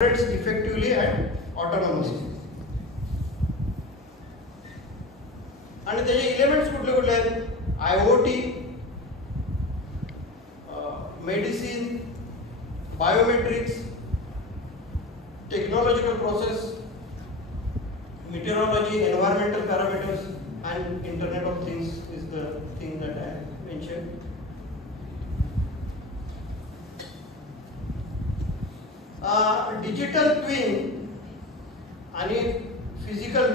effectively and autonomously. आणि त्याचे elements कुठले कुठले आहेत? IoT, medicine, biometrics, technological process, meteorology, environmental parameters, and Internet of Things is the thing that I mentioned. Digital twin आणि physical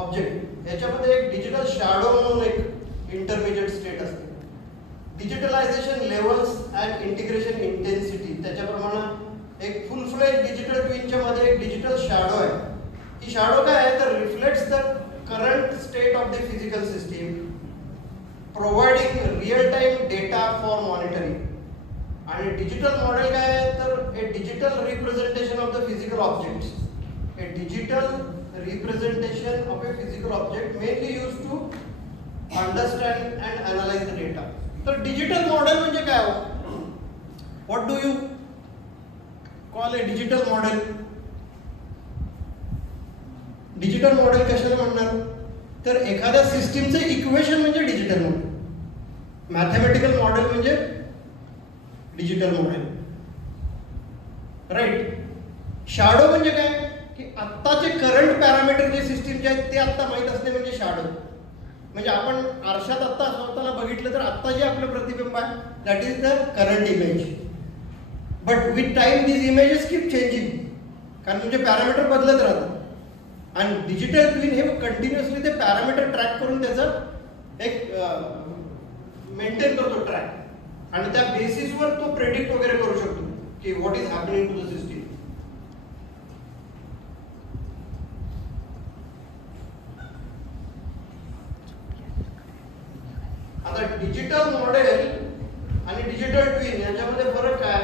object याच्यामध्ये एक digital shadow म्हणून एक इंटरमिजिएट स्टेट असते. Digitalisation levels and integration intensity त्याच्याप्रमाणे एक फुल फ्लेज digital ट्विनच्या मध्ये एक डिजिटल शॅडो आहे. ही शॅडो काय आहे तर reflects the current state of the physical system, providing real time data for monitoring. आणि डिजिटल मॉडेल काय आहे तर a digital representation of the physical objects. A digital representation of a physical object mainly use to understand and analyse the data. तर digital model म्हणजे काय? What do you call a digital model? Digital model कशाला म्हणणार तर एखाद्या सिस्टीमचे equation म्हणजे digital model. Mathematical model म्हणजे डिजिटल मॉडेल, राईट. शॅडो म्हणजे काय की आत्ताचे करंट पॅरामीटर जे सिस्टीमचे आहेत ते आत्ता माहीत असणे म्हणजे शॅडो. म्हणजे आपण आरशात आत्ता स्वतःला बघितलं तर आत्ता जे आपलं प्रतिबिंब आहे that is the current image. But with time this images keep changing, कारण म्हणजे पॅरामीटर बदलत राहतात. आणि डिजिटल ट्विन हे कंटिन्युअसली ते पॅरामीटर ट्रॅक करून त्याचं एक मेंटेन करतो ट्रॅक, आणि त्या बेसिसवर तो प्रेडिक्ट वगैरे करू शकतो की what is happening to the system. आता डिजिटल मॉडेल आणि डिजिटल ट्विन यांच्यामध्ये फरक काय?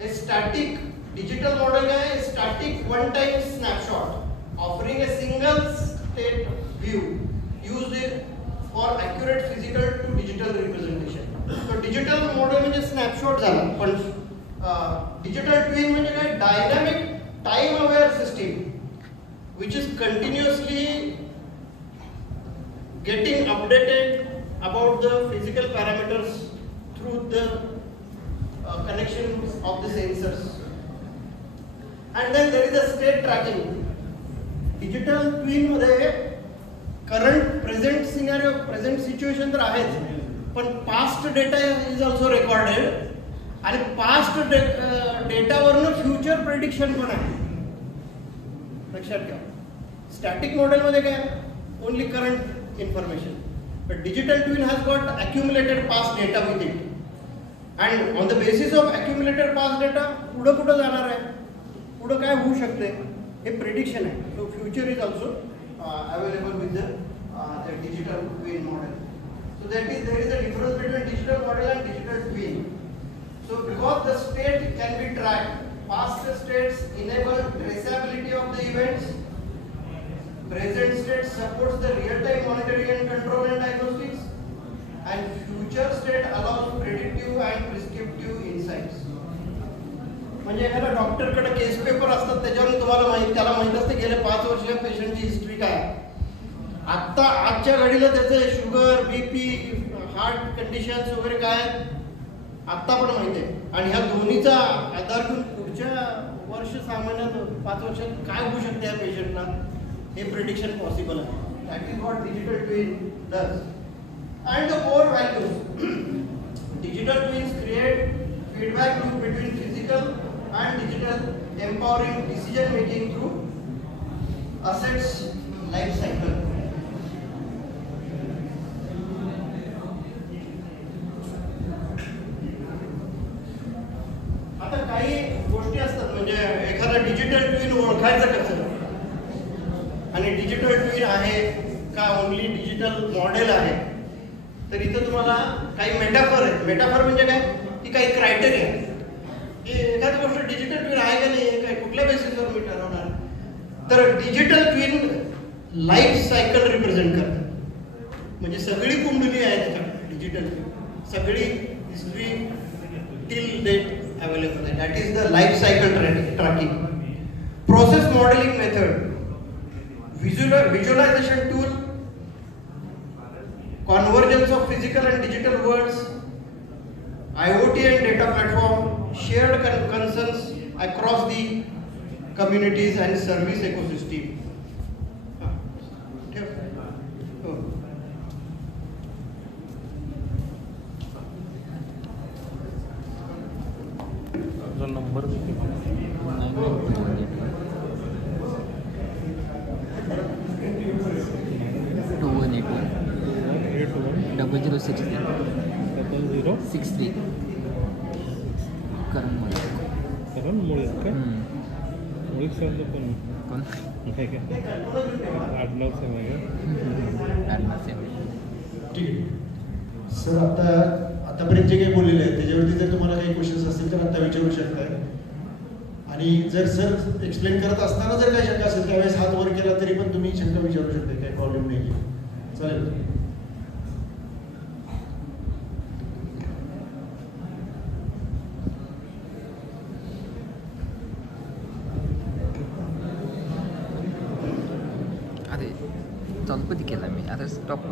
हे स्टॅटिक डिजिटल मॉडेल काय? Static one time snapshot offering a single state view used for accurate physical to digital representation. So digital model म्हणजे snapshot झाला, पण डिजिटल ट्विन म्हणजे काय? Dynamic time aware system which is continuously getting updated about the physical parameters through the connections of the sensors. And then there is a state tracking. Digital twin मध्ये current present scenario present situation तर आहेच, पण past data is also recorded, आणि past डेटावरनं future prediction पण आहे. लक्षात घ्या. स्टॅटिक मॉडेलमध्ये काय? Only current information. But digital twin has got accumulated past data with it, and on the basis of accumulated past data पुढं कुठं जाणार आहे, पुढं काय होऊ शकते हे प्रेडिक्शन आहे. So future is also available with the digital twin model. So that is there is a difference between digital model and digital twin. So because the state can be tracked, past states enable traceability of the events, present state supports the real time monitoring and control and diagnostics, and future state allows predictive and prescriptive insights. म्हणजे एखादा डॉक्टरकडे केस paper असतात त्याच्यावरून तुम्हाला त्याला माहित असते गेले 5 वर्ष पेशंटची हिस्ट्री काय, आत्ता आजच्या घडीला त्याचं शुगर, बीपी, हार्ट कंडिशन्स वगैरे काय आत्ता पण माहिती आहे. आणि ह्या दोन्हीचा आधार घेऊन पुढच्या वर्ष 6 महिन्यात 5 वर्षात काय होऊ शकते या पेशंटला हे प्रिडिक्शन पॉसिबल आहे. That is what digital twin does. And the core values. Digital twins create feedback loop between physical and digital, empowering decision making through assets life cycle. आता काही गोष्टी असतात म्हणजे एखादा डिजिटल ट्विन ओळखायचं कसं, आणि डिजिटल ट्विन आहे का ओनली डिजिटल मॉडेल आहे. तर इथं तुम्हाला काही मेटाफर आहे. मेटाफर म्हणजे काय की काही क्रायटेरिया आहे की एखादी गोष्ट डिजिटल ट्विन आहे का नाही काय कुठल्या बेसिसवर मी ठरवणार. तर digital twin life cycle represent करतात. म्हणजे सगळी कुंडली आहे त्याच्यात डिजिटल ट्विन, सगळी history till date available. That is the life cycle trend. tracking. Process modeling method, visualization tool, convergence of physical and digital worlds, IoT and data platform, shared concerns across the communities and service ecosystem. Number 0063 करण मुळे Mulik sir पण कोण आडनाव same आहे ठीक आहे sir. आतापर्यंत जे काही बोललेले आहेत त्याच्यावरती जर तुम्हाला काही क्वेश्चन्स असतील तर आता विचारू शकताय. आणि जर सर एक्सप्लेन करत असताना जर काही शंका असेल त्यावेळेस हात वर केला तरी पण तुम्ही शंका विचारू शकता, काही प्रॉब्लेम नाही आहे. चालेल. अरे चालू कधी केला मी आता स्टॉप